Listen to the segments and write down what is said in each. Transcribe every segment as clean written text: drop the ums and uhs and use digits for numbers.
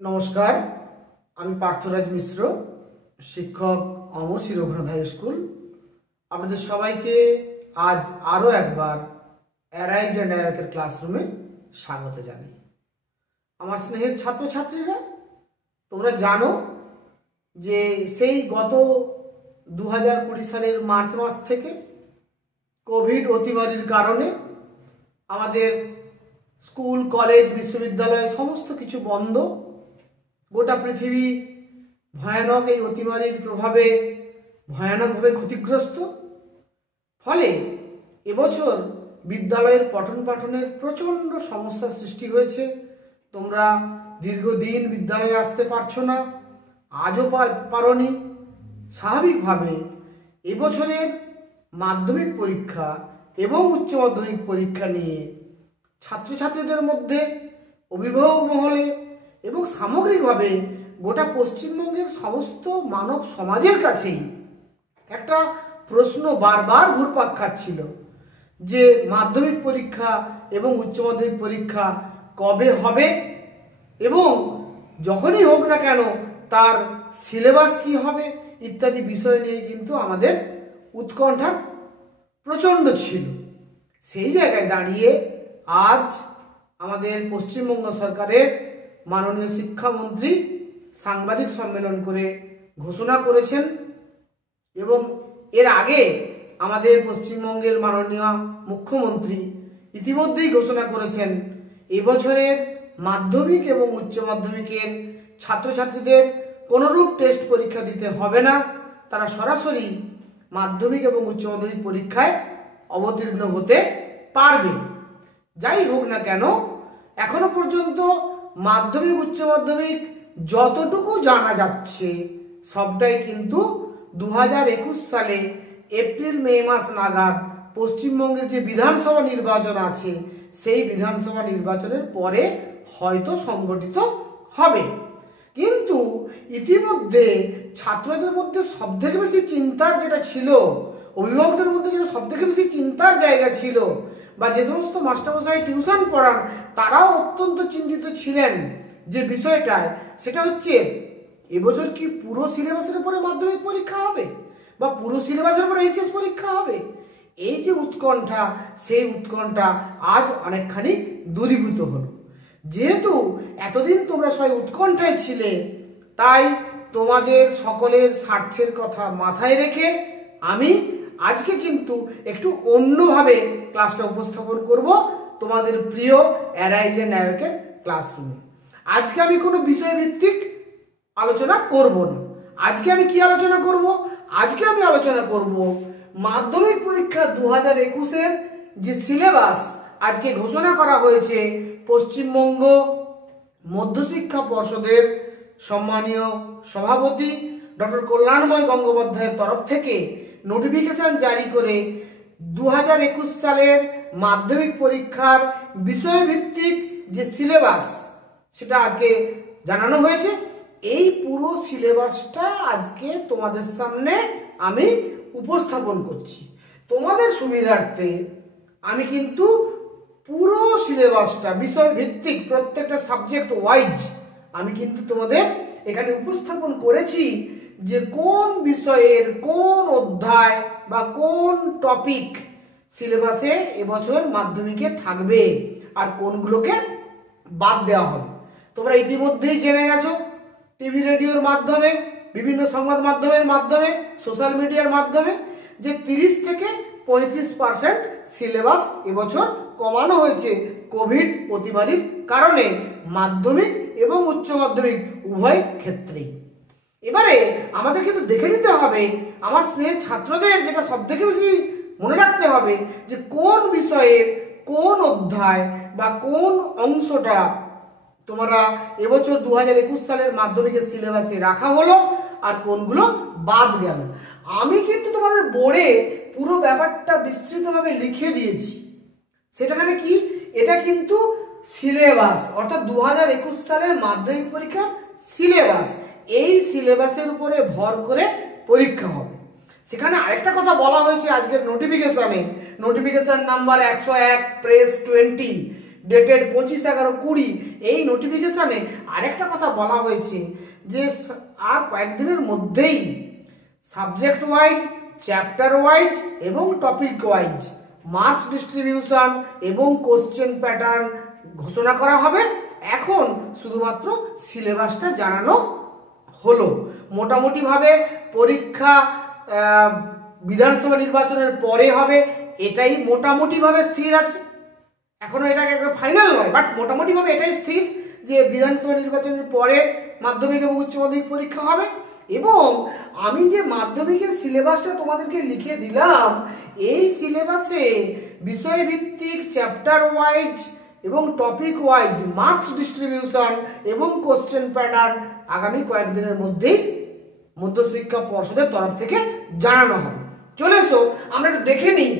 নমস্কার, আমি পার্থরাজ মিশ্র, শিক্ষক অমরশী রঘুনাথ হাই স্কুল। আপনাদের সবাইকে আজ আরও একবার অ্যারাইজ অ্যান্ড অ্যাওয়াকের ক্লাসরুমে স্বাগত জানাই। আমার স্নেহের ছাত্রছাত্রীরা, তোমরা জানো যে সেই গত 2020 সালের মার্চ মাস থেকে কোভিড অতিমারির কারণে আমাদের স্কুল, কলেজ, বিশ্ববিদ্যালয় সমস্ত কিছু বন্ধ। গোটা পৃথিবী ভয়ানক এই অতিমারির প্রভাবে ভয়ানকভাবে ক্ষতিগ্রস্ত। ফলে এবছর বিদ্যালয়ের পঠন পাঠনের প্রচণ্ড সমস্যার সৃষ্টি হয়েছে। তোমরা দীর্ঘদিন বিদ্যালয়ে আসতে পারছো না, আজও পারোনি। স্বাভাবিকভাবে এবছরের মাধ্যমিক পরীক্ষা এবং উচ্চ মাধ্যমিক পরীক্ষা নিয়ে ছাত্রছাত্রীদের মধ্যে, অভিভাবক মহলে এবং সামগ্রিকভাবে গোটা পশ্চিমবঙ্গের সমস্ত মানব সমাজের কাছেই একটা প্রশ্ন বারবার ঘুরপাক খাচ্ছিল যে মাধ্যমিক পরীক্ষা এবং উচ্চ মাধ্যমিক পরীক্ষা কবে হবে এবং যখনই হোক না কেন তার সিলেবাস কি হবে ইত্যাদি বিষয় নিয়ে কিন্তু আমাদের উৎকণ্ঠা প্রচণ্ড ছিল। সেই জায়গায় দাঁড়িয়ে আজ আমাদের পশ্চিমবঙ্গ সরকারের মাননীয় শিক্ষামন্ত্রী সাংবাদিক সম্মেলন করে ঘোষণা করেছেন এবং এর আগে আমাদের পশ্চিমবঙ্গের মাননীয় মুখ্যমন্ত্রী ইতিমধ্যেই ঘোষণা করেছেন এবছরের মাধ্যমিক এবং উচ্চ মাধ্যমিকের ছাত্রছাত্রীদের কোনোরূপ টেস্ট পরীক্ষা দিতে হবে না, তারা সরাসরি মাধ্যমিক এবং উচ্চ মাধ্যমিক পরীক্ষায় অবতীর্ণ হতে পারবে। যাই হোক না কেন, এখনো পর্যন্ত মাধ্যমিক উচ্চ মাধ্যমিক যতটুকু জানা যাচ্ছে সবটাই কিন্তু 2021 সালে এপ্রিল মে মাস নাগাদ পশ্চিমবঙ্গের যে বিধানসভা নির্বাচন আছে সেই বিধানসভা নির্বাচনের পরে হয়তো সংগঠিত হবে। কিন্তু ইতিমধ্যে ছাত্রদের মধ্যে সবথেকে বেশি চিন্তার যেটা ছিল, অভিভাবকদের মধ্যে যেটা সবথেকে বেশি চিন্তার জায়গা ছিল, বা যে সমস্ত মাস্টারমশাই টিউশন পড়ান তারাও অত্যন্ত চিন্তিত ছিলেন যে বিষয়টায়, সেটা হচ্ছে এবছর কি পুরো সিলেবাসের উপরে মাধ্যমিক পরীক্ষা হবে বা পুরো সিলেবাসের উপরে এইচএস পরীক্ষা হবে। এই যে উৎকণ্ঠা, সেই উৎকণ্ঠা আজ অনেকখানি দূরীভূত হলো। যেহেতু এতদিন তোমরা সবাই উৎকণ্ঠায় ছিলে, তাই তোমাদের সকলের স্বার্থের কথা মাথায় রেখে আমি আজকে কিন্তু একটু অন্যভাবে ক্লাসটা উপস্থাপন করব তোমাদের প্রিয় অ্যারাইজ অ্যান্ড অ্যাওয়াকের ক্লাসরুমে। আজকে আমি কোনো বিষয়ভিত্তিক আলোচনা করব না। আজকে আমি কি আলোচনা করব? আজকে আমি আলোচনা করব মাধ্যমিক পরীক্ষা 2021-এর যে সিলেবাস আজকে ঘোষণা করা হয়েছে পশ্চিমবঙ্গ মধ্যশিক্ষা পর্ষদের সম্মানীয় সভাপতি ডক্টর কল্যাণময় গঙ্গোপাধ্যায়ের তরফ থেকে নোটিফিকেশন জারি করে 2021 সালের মাধ্যমিক পরীক্ষার বিষয়ভিত্তিক যে সিলেবাস সেটা আজকে জানানো হয়েছে। এই পুরো সিলেবাসটা আজকে তোমাদের সামনে আমি উপস্থাপন করছি। তোমাদের সুবিধার্থে আমি কিন্তু পুরো সিলেবাসটা বিষয়ভিত্তিক প্রত্যেকটা সাবজেক্ট ওয়াইজ আমি কিন্তু তোমাদের এখানে উপস্থাপন করেছি যে কোন বিষয়ের কোন অধ্যায় বা কোন টপিক সিলেবাসে এবছর মাধ্যমিকে থাকবে আর কোনগুলোকে বাদ দেওয়া হবে। তোমরা ইতিমধ্যেই জেনে গেছো টিভি রেডিওর মাধ্যমে, বিভিন্ন সংবাদ মাধ্যমের মাধ্যমে, সোশ্যাল মিডিয়ার মাধ্যমে যে 30 থেকে 35% সিলেবাস এবছর কমানো হয়েছে কোভিড অতিমারির কারণে মাধ্যমিক এবং উচ্চ মাধ্যমিক উভয় ক্ষেত্রেই। এবারে আমাদের কিন্তু দেখে নিতে হবে, আমার স্নেহের ছাত্রদের যেটা সব থেকে বেশি মনে রাখতে হবে যে কোন বিষয়ের কোন অধ্যায় বা কোন অংশটা তোমরা এবছর 2021 সালের মাধ্যমিকের সিলেবাসে রাখা হলো আর কোনগুলো বাদ গেল। আমি কিন্তু তোমাদের বোর্ডে পুরো ব্যাপারটা বিস্তৃতভাবে লিখে দিয়েছি। সেটা মানে কি, এটা কিন্তু সিলেবাস, অর্থাৎ 2021 সালের মাধ্যমিক পরীক্ষার সিলেবাস। এই সিলেবাসের উপরে ভর করে পরীক্ষা হবে। সেখানে আরেকটা কথা বলা হয়েছে আজকের নোটিফিকেশনে, নোটিফিকেশন নাম্বার 101 প্রেস 20, ডেটেড 25/11/20 এই নোটিফিকেশনে আরেকটা কথা বলা হয়েছে যে আর কয়েকদিনের মধ্যেই সাবজেক্ট ওয়াইজ, চ্যাপ্টার ওয়াইজ এবং টপিক ওয়াইজ মার্কস ডিস্ট্রিবিউশন এবং কোশ্চেন প্যাটার্ন ঘোষণা করা হবে। এখন শুধুমাত্র সিলেবাসটা জানানো হলো। মোটামুটি ভাবে পরীক্ষা বিধানসভা নির্বাচনের পরে হবে, এটাই মোটামুটি ভাবে স্থির আছে। এখনো এটাকে একটা ফাইনাল নয়, বাট মোটামুটি ভাবে এটাই স্থির যে বিধানসভা নির্বাচনের পরে মাধ্যমিক এবং উচ্চ মাধ্যমিক পরীক্ষা হবে। এবং আমি যে মাধ্যমিকের সিলেবাসটা তোমাদেরকে লিখে দিলাম, এই সিলেবাসে বিষয়ভিত্তিক, চ্যাপ্টার ওয়াইজ এবং টপিক ওয়াইজ মার্কস ডিস্ট্রিবিউশন এবং কোশ্চেন প্যাটার্ন আগামী কয়েকদিনের মধ্যেই মধ্যশিক্ষা পর্ষদের তরফ থেকে জানানো হবে। চলে এসো আমরা একটু দেখে নিই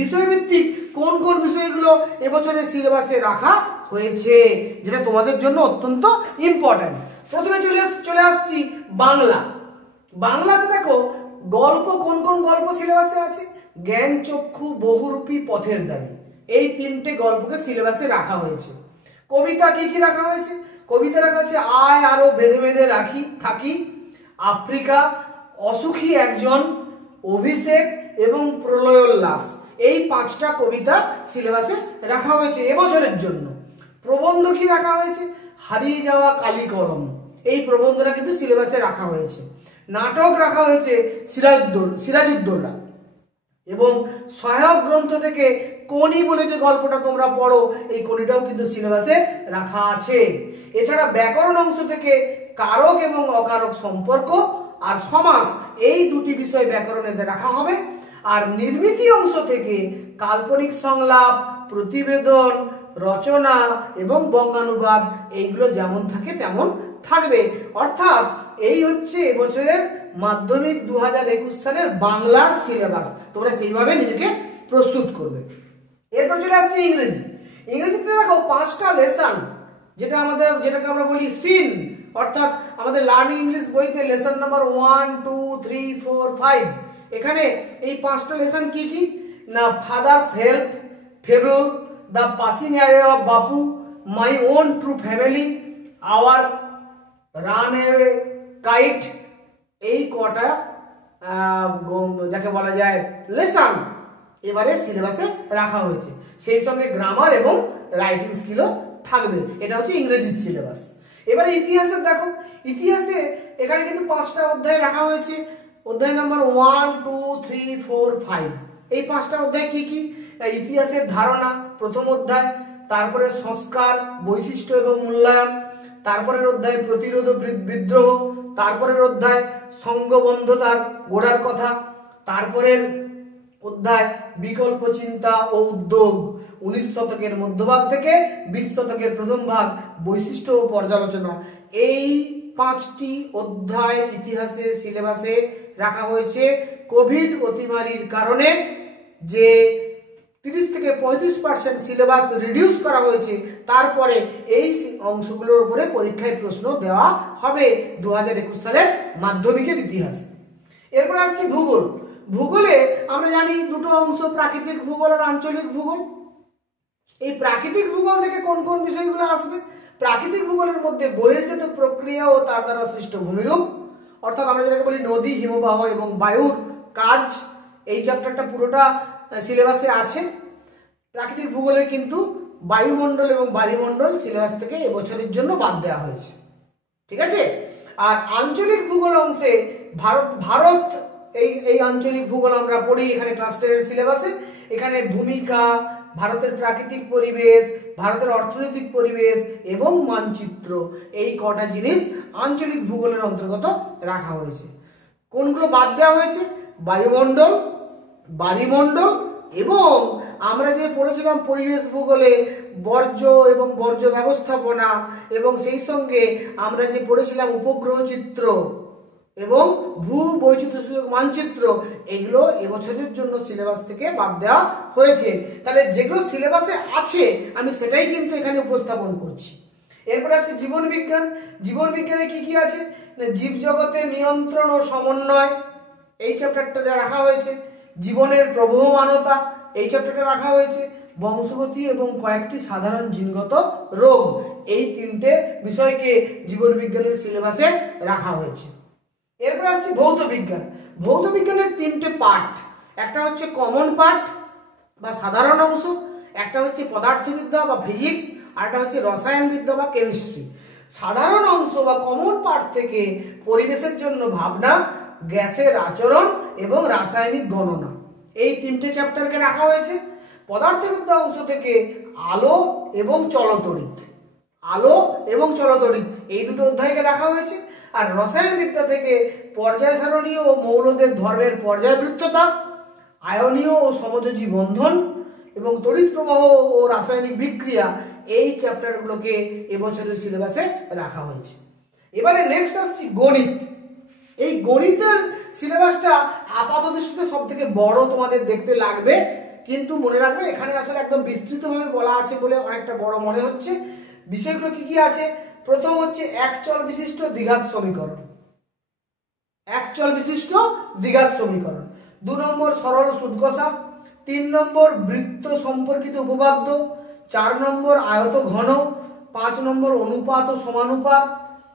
বিষয়ভিত্তিক কোন কোন বিষয়গুলো এবছরের সিলেবাসে রাখা হয়েছে, যেটা তোমাদের জন্য অত্যন্ত ইম্পর্টেন্ট। প্রথমে চলে আসছি বাংলা। বাংলাতে দেখো গল্প, কোন কোন গল্প সিলেবাসে আছে? জ্ঞান চক্ষু, বহুরূপী, পথের দাবি, এই তিনটে গল্পকে সিলেবাসে রাখা হয়েছে। কবিতা কি কি রাখা হয়েছে? কবিতা রাখা হচ্ছে আয় আরো বেঁধে বেঁধে রাখি থাকি, আফ্রিকা, অসুখী একজন, অভিষেক এবং প্রলয়োল্লাস, এই 5টা কবিতা সিলেবাসে রাখা হয়েছে এবছরের জন্য। প্রবন্ধ কি রাখা হয়েছে? হারিয়ে যাওয়া কালি কলম, এই প্রবন্ধটা কিন্তু সিলেবাসে রাখা হয়েছে। নাটক রাখা হয়েছে সিরাজউদ্দৌলা। এবং সহায়ক গ্রন্থ থেকে কোনি বলে যে গল্পটা তোমরা পড়ো, এই কোনিটাও কিন্তু সিলেবাসে রাখা আছে। এছাড়া ব্যাকরণ অংশ থেকে কারক এবং অকারক সম্পর্ক আর সমাস, এই দুটি বিষয় ব্যাকরণে রাখা হবে। আর নির্মিতি অংশ থেকে কাল্পনিক সংলাপ, প্রতিবেদন, রচনা এবং বঙ্গানুবাদ, এইগুলো যেমন থাকে তেমন থাকবে। অর্থাৎ এই হচ্ছে এবছরের মাধ্যমিক 2021 সালের বাংলার সিলেবাস। তোমরা সেইভাবে নিজেকে প্রস্তুত করবে। এরপর চলে আসছে ইংরেজি। ইংরেজিতে দেখো 5টা লেসন, যেটাকে আমরা বলি সিন, অর্থাৎ আমাদের লার্নিং ইংলিশ বইতে লেসন নাম্বার 1, 2, 3, 4, 5, এখানে এই 5টা লেসন কি কি না? Father's help, fable, the passing away of Bapu, my own true family, our, run away kite, এই কটা যাকে বলা যায় লেসন এবারে সিলেবাসে রাখা হয়েছে। সেই সঙ্গে গ্রামার এবং রাইটিং স্কিলও থাকবে। এটা হচ্ছে ইংরেজির সিলেবাস। এবারে ইতিহাসের দেখো, ইতিহাসে এখানে কিন্তু 5টা অধ্যায় রাখা হয়েছে। অধ্যায় নাম্বার 1, 2, 3, 4, 5, এই 5টা অধ্যায় কি কি? ইতিহাসের ধারণা প্রথম অধ্যায়, তারপরে সংস্কার, বৈশিষ্ট্য এবং মূল্যায়ন, তারপরের অধ্যায় প্রতিরোধ ও বিদ্রোহ, তারপরের অধ্যায় সংঘবদ্ধতার গোড়ার কথা, তারপরের অধ্যায় বিকল্প চিন্তা ও উদ্যোগ, 19 শতকের মধ্যভাগ থেকে 20 শতকের প্রথম ভাগ, বৈশিষ্ট্য ও পর্যালোচনা, এই 5টি অধ্যায় ইতিহাসে সিলেবাসে রাখা হয়েছে। কোভিড অতিমারির কারণে যে 30 থেকে 35% সিলেবাস রিডিউস করা হয়েছে, তারপরে এই অংশগুলোর উপরে পরীক্ষায় প্রশ্ন দেওয়া হবে 2021 সালের মাধ্যমিকের ইতিহাসে। এরপর আসছে ভূগোল। ভূগোলে আমরা জানি দুটো অংশ, প্রাকৃতিক ভূগোল আর আঞ্চলিক ভূগোল। এই প্রাকৃতিক ভূগোল থেকে কোন কোন বিষয়গুলো আসবে? প্রাকৃতিক ভূগোলের মধ্যে বহির্জাত প্রক্রিয়া ও তার দ্বারা সৃষ্ট ভূমিরূপ, অর্থাৎ আমরা যেটাকে বলি নদী, হিমবাহ এবং বায়ুর কাজ, এই চ্যাপ্টারটা পুরোটা সিলেবাসে আছে। প্রাকৃতিক ভূগোলের কিন্তু বায়ুমণ্ডল এবং বায়ুমণ্ডল সিলেবাস থেকে এবছরের জন্য বাদ দেওয়া হয়েছে, ঠিক আছে। আর আঞ্চলিক ভূগোল অংশে ভারত এই আঞ্চলিক ভূগোল আমরা পড়ি এখানে ক্লাস 10 সিলেবাসে। এখানে ভূমিকা, ভারতের প্রাকৃতিক পরিবেশ, ভারতের অর্থনৈতিক পরিবেশ এবং মানচিত্র, এই কটা জিনিস আঞ্চলিক ভূগোলের অন্তর্গত রাখা হয়েছে। কোনগুলো বাদ দেওয়া হয়েছে? বায়ুমণ্ডল, বায়ুমণ্ডল এবং আমরা যে পড়েছিলাম পরিবেশ ভূগোলে বর্জ্য এবং বর্জ্য ব্যবস্থাপনা, এবং সেই সঙ্গে আমরা যে পড়েছিলাম উপগ্রহ চিত্র এবং ভূ বৈচিত্র্য মানচিত্র, এগুলো এবছরের জন্য সিলেবাস থেকে বাদ দেওয়া হয়েছে। তাহলে যেগুলো সিলেবাসে আছে আমি সেটাই কিন্তু এখানে উপস্থাপন করছি। এরপরে আছে জীবন বিজ্ঞান। জীবন বিজ্ঞানে কি কি আছে? জীবজগতে নিয়ন্ত্রণ ও সমন্বয়, এই চ্যাপ্টারটা রাখা হয়েছে। জীবনের প্রবহমানতা, এই চ্যাপ্টারটা রাখা হয়েছে। বংশগতি এবং কয়েকটি সাধারণ জিনগত রোগ, এই তিনটে বিষয়কে জীবন বিজ্ঞানের সিলেবাসে রাখা হয়েছে। এরপর আসছে ভৌত বিজ্ঞান। ভৌত বিজ্ঞানের তিনটে পার্ট, একটা হচ্ছে কমন পার্ট বা সাধারণ অংশ, একটা হচ্ছে পদার্থবিদ্যা বা ফিজিক্স, আর একটা হচ্ছে রসায়নবিদ্যা বা কেমিস্ট্রি। সাধারণ অংশ বা কমন পার্ট থেকে পরিবেশের জন্য ভাবনা, গ্যাসের আচরণ এবং রাসায়নিক গণনা, এই তিনটে চ্যাপ্টারকে রাখা হয়েছে। পদার্থবিদ্যা অংশ থেকে আলো এবং চলতড়িৎ, আলো এবং চলতড়িৎ এই দুটো অধ্যায়কে রাখা হয়েছে। আর রসায়নবিদ্যা থেকে পর্যায় সারণী ও মৌলদের ধর্মের পর্যায়বৃত্ততা, আয়নীয় ও সমযোজী বন্ধন এবং তড়িৎ প্রবাহ ও রাসায়নিক বিক্রিয়া, এই চ্যাপ্টারগুলোকে এবছরের সিলেবাসে রাখা হয়েছে। এবারে নেক্সট আসছি গণিত। এই গণিতের সিলেবাসটা আপাত দৃষ্টিতে সব থেকে বড় তোমাদের দেখতে লাগবে, কিন্তু মনে রাখবে এখানে আসলে একদম বিস্তৃতভাবে বলা আছে বলে অনেকটা বড় মনে হচ্ছে। বিষয়গুলো কি কি আছে? প্রথম হচ্ছে একচল বিশিষ্ট দ্বিঘাত সমীকরণ, একচল বিশিষ্ট দ্বিঘাত সমীকরণ। 2 নম্বর সরল সুদ কষা, 3 নম্বর বৃত্ত সম্পর্কিত উপপাদ্য, 4 নম্বর আয়ত ঘন, 5 নম্বর অনুপাত ও সমানুপাত,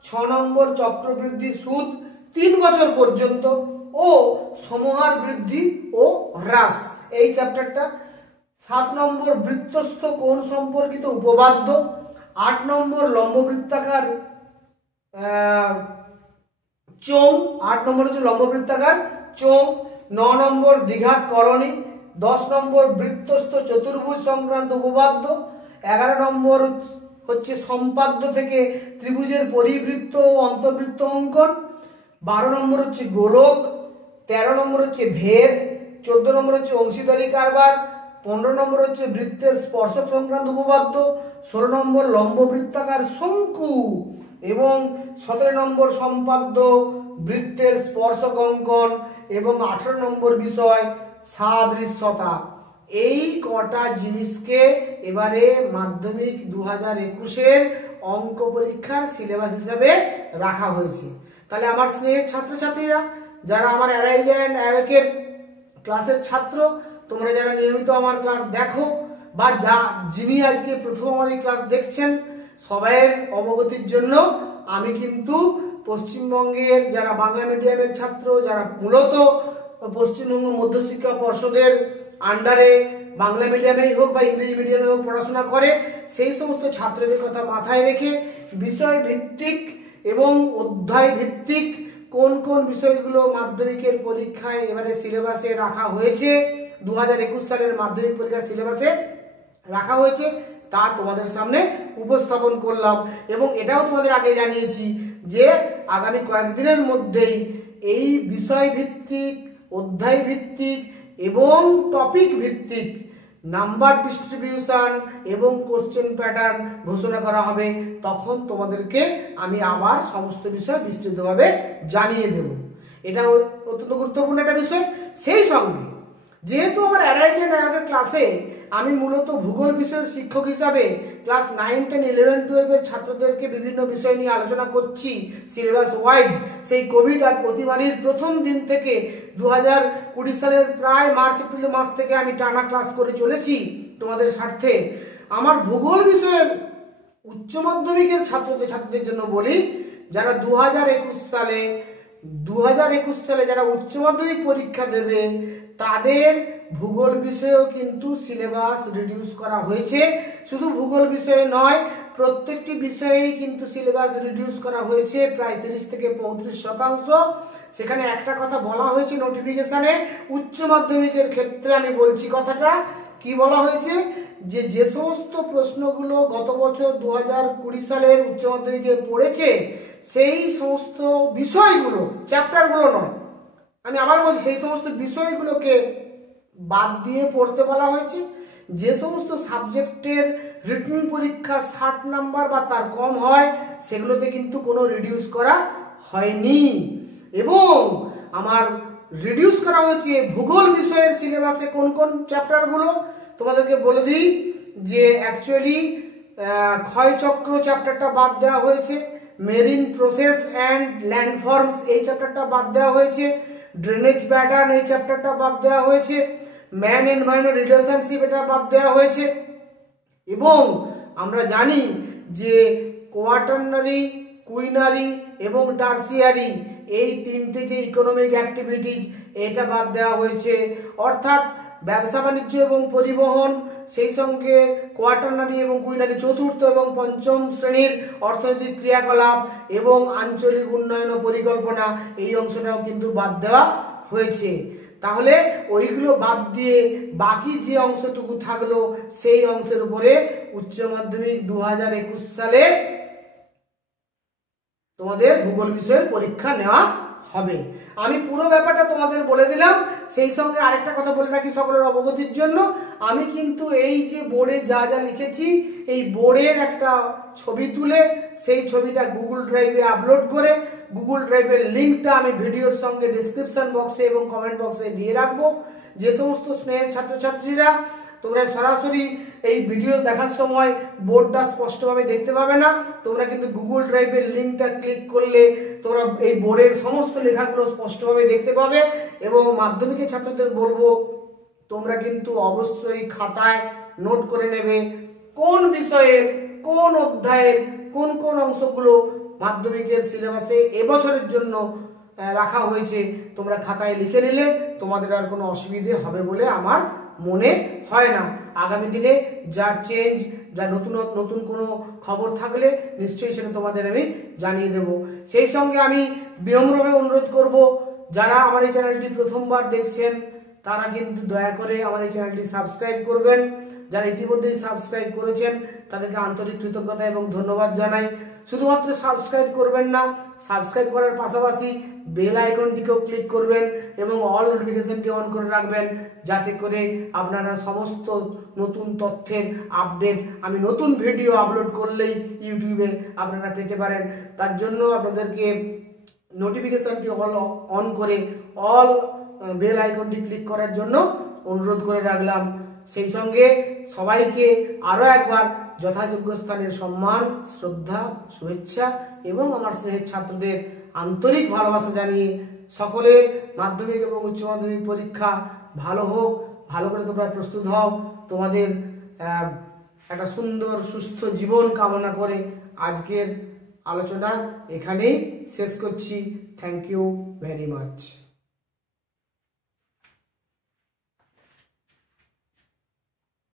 6 নম্বর চক্রবৃদ্ধি সুদ 3 বছর পর্যন্ত ও সমহার বৃদ্ধি ও হ্রাস, এই চ্যাপ্টারটা। 7 নম্বর বৃত্তস্থ কোণ সম্পর্কিত উপপাদ্য, 8 নম্বর লম্ববৃত্তাকার চোম, 8 নম্বর হচ্ছে লম্ববৃত্তাকার চোম, 9 নম্বর দ্বিঘাত করণী, 10 নম্বর বৃত্তস্থ চতুর্ভুজ সংক্রান্ত উপপাদ্য, 11 নম্বর হচ্ছে সম্পাদ্য থেকে ত্রিভুজের পরিবৃত্ত ও অন্তর্বৃত্ত অঙ্কন, 12 নম্বর হচ্ছে গোলক, 13 নম্বর হচ্ছে ভেদ, 14 নম্বর হচ্ছে অংশীদারি কারবার, 15 নম্বর হচ্ছে বৃত্তের স্পর্শক সংক্রান্ত উপপাদ্য, 16 নম্বর লম্ববৃত্তাকার শঙ্কু এবং 17 নম্বর সম্পাদ্য বৃত্তের স্পর্শক অঙ্কন এবং 18 নম্বর বিষয় সাদৃশ্যতা। এই কটা জিনিসকে এবারে মাধ্যমিক 2021-এর অঙ্ক পরীক্ষার সিলেবাস হিসেবে রাখা হয়েছে। তাহলে আমার স্নেহের ছাত্রছাত্রীরা, যারা আমার অ্যারাইজ অ্যান্ড অ্যাওয়েকের ক্লাসের ছাত্র, তোমরা যারা নিয়মিত আমার ক্লাস দেখো বা যিনি আজকে প্রথম আমার এই ক্লাস দেখছেন, সবাইয়ের অবগতির জন্য আমি কিন্তু পশ্চিমবঙ্গের যারা বাংলা মিডিয়ামের ছাত্র, যারা মূলত পশ্চিমবঙ্গ মধ্যশিক্ষা পর্ষদের আন্ডারে বাংলা মিডিয়ামেই হোক বা ইংরেজি মিডিয়ামে হোক পড়াশোনা করে, সেই সমস্ত ছাত্রদের কথা মাথায় রেখে বিষয় ভিত্তিক এবং অধ্যায় ভিত্তিক কোন কোন বিষয়গুলো মাধ্যমিকের পরীক্ষায় এবারে সিলেবাসে রাখা হয়েছে, 2021 সালের মাধ্যমিক পরীক্ষার সিলেবাসে রাখা হয়েছে, তা তোমাদের সামনে উপস্থাপন করলাম। এবং এটাও তোমাদের আগে জানিয়েছি যে আগামী কয়েকদিনের মধ্যেই এই বিষয় ভিত্তিক, অধ্যায় ভিত্তিক এবং টপিক ভিত্তিক নাম্বার ডিস্ট্রিবিউশন এবং কোশ্চেন প্যাটার্ন ঘোষণা করা হবে। তখন তোমাদেরকে আমি আবার সমস্ত বিষয় বিস্তৃতভাবে জানিয়ে দেব। এটা অত্যন্ত গুরুত্বপূর্ণ একটা বিষয়। সেই সঙ্গে যেহেতু আমার অ্যারাইজ অ্যান্ড অ্যাওয়েকের ক্লাসে আমি মূলত ভূগোল বিষয়ের শিক্ষক হিসাবে ক্লাস 9, 10, 11, 12 এর ছাত্রদেরকে বিভিন্ন বিষয় নিয়ে আলোচনা করছি সিলেবাস ওয়াইজ, সেই কোভিড অতিমারির প্রথম দিন থেকে 2020 সালের প্রায় মার্চ এপ্রিল মাস থেকে আমি টানা ক্লাস করে চলেছি তোমাদের স্বার্থে। আমার ভূগোল বিষয়ের উচ্চ মাধ্যমিকের ছাত্রদের জন্য বলি, যারা 2021 সালে যারা উচ্চ মাধ্যমিক পরীক্ষা দেবে, তাদের ভূগোল বিষয়েও কিন্তু সিলেবাস রিডিউস করা হয়েছে। শুধু ভূগোল বিষয়ে নয়, প্রত্যেকটি বিষয়েই কিন্তু সিলেবাস রিডিউস করা হয়েছে প্রায় 30 থেকে 35%। সেখানে একটা কথা বলা হয়েছে নোটিফিকেশনে, উচ্চ মাধ্যমিকের ক্ষেত্রে আমি বলছি কথাটা, কি বলা হয়েছে, যে সমস্ত প্রশ্নগুলো গত বছর 2020 সালের উচ্চ মাধ্যমিকে পড়েছে, সেই সমস্ত বিষয়গুলো, চ্যাপ্টারগুলো নয়, আমি আবার বলছি, সেই সমস্ত বিষয়গুলোকে বাদ দিয়ে পড়তে বলা হয়েছে। যে সমস্ত সাবজেক্টের রিটেন পরীক্ষা 60 নাম্বার বা তার কম হয়, সেগুলোতে কিন্তু কোনো রিডিউস করা হয়নি। এবং আমার রিডিউস করা হয়েছে ভূগোল বিষয়ের সিলেবাসে কোন কোন চ্যাপ্টারগুলো তোমাদেরকে বলে দিই। যে অ্যাকচুয়ালি ক্ষয়চক্র চ্যাপ্টারটা বাদ দেওয়া হয়েছে, মেরিন প্রসেস অ্যান্ড ল্যান্ডফর্মস এই চ্যাপ্টারটা বাদ দেওয়া হয়েছে, ড্রেনেজ প্যাটার্ন এই চ্যাপ্টারটা বাদ দেওয়া হয়েছে, ম্যান এনভায়রনমেন্ট রিলেশনশিপ এটা বাদ দেওয়া হয়েছে। এবং আমরা জানি যে কোয়াটারনারি, কুইনারি এবং টার্সিয়ারি এই তিনটে যে ইকোনমিক অ্যাক্টিভিটিজ এটা বাদ দেওয়া হয়েছে। অর্থাৎ ব্যবসা বাণিজ্য এবং পরিবহন, সেই সঙ্গে কোয়াটারনারি এবং কুইনারি চতুর্থ এবং পঞ্চম শ্রেণীর অর্থনৈতিক ক্রিয়াকলাপ এবং আঞ্চলিক উন্নয়ন ও পরিকল্পনা, এই অংশটাও কিন্তু বাদ দেওয়া হয়েছে। তাহলে ওইগুলো বাদ দিয়ে বাকি যে অংশটুকু থাকলো সেই অংশের উপরে উচ্চ মাধ্যমিক 2021 সালে তোমাদের ভূগোল বিষয়ের পরীক্ষা নেওয়া হবে। আমি পুরো ব্যাপারটা তোমাদের বলে দিলাম। সেই সঙ্গে আরেকটা কথা বলে রাখি সকলের অবগতির জন্য, আমি কিন্তু এই যে বোর্ডে যা যা লিখেছি এই বোর্ডের একটা ছবি তুলে সেই ছবিটা গুগল ড্রাইভে আপলোড করে, গুগল ড্রাইভের লিঙ্কটা আমি ভিডিওর সঙ্গে ডেসক্রিপশন বক্সে এবং কমেন্ট বক্সে দিয়ে রাখবো। যে সমস্ত স্নেহের ছাত্রছাত্রীরা তোমরা সরাসরি এই ভিডিও দেখার সময় বোর্ডটা স্পষ্টভাবে দেখতে পাবে না, তোমরা কিন্তু গুগল ড্রাইভের লিঙ্কটা ক্লিক করলে তোমরা এই বোর্ডের সমস্ত লেখাগুলো স্পষ্টভাবে দেখতে পাবে। এবং মাধ্যমিকের ছাত্রদের বলবো তোমরা কিন্তু অবশ্যই খাতায় নোট করে নেবে কোন বিষয়ের, কোন অধ্যায়ের কোন কোন অংশগুলো মাধ্যমিকের সিলেবাসে এবছরের জন্য রাখা হয়েছে। তোমরা খাতায় লিখে নিলে তোমাদের আর কোনো অসুবিধে হবে বলে আমার মনে হয় না। আগামী দিনে যা চেঞ্জ, যা নতুন নতুন কোনো খবর থাকলে নিশ্চয়ই সেটা তোমাদের আমি জানিয়ে দেব। সেই সঙ্গে আমি বিনম্রভাবে অনুরোধ করব, যারা আমার এই চ্যানেলটি প্রথমবার দেখছেন তারা কিন্তু দয়া করে আমার এই চ্যানেলটি সাবস্ক্রাইব করবেন। যারা ইতিমধ্যেই সাবস্ক্রাইব করেছেন তাদেরকে আন্তরিক কৃতজ্ঞতা এবং ধন্যবাদ জানাই। শুধুমাত্র সাবস্ক্রাইব করবেন না, সাবস্ক্রাইব করার পাশাপাশি বেল আইকনটিকেও ক্লিক করবেন এবং অল নোটিফিকেশনটি অন করে রাখবেন, যাতে করে আপনারা সমস্ত নতুন তথ্যের আপডেট আমি নতুন ভিডিও আপলোড করলেই ইউটিউবে আপনারা পেতে পারেন। তার জন্য আপনাদেরকে নোটিফিকেশনটি অন করে অল বেল আইকনটি ক্লিক করার জন্য অনুরোধ করে রাখলাম। সেই সঙ্গে সবাইকে আরো একবার যথাযোগ্য স্থানের সম্মান, শ্রদ্ধা, শুভেচ্ছা এবং আমার স্নেহের ছাত্রদের আন্তরিক ভালোবাসা জানিয়ে সকলের মাধ্যমিক এবং উচ্চ মাধ্যমিক পরীক্ষা ভালো হোক, ভালো করে তোমরা প্রস্তুত হও, তোমাদের একটা সুন্দর সুস্থ জীবন কামনা করে আজকের আলোচনা এখানেই শেষ করছি। Thank you very much.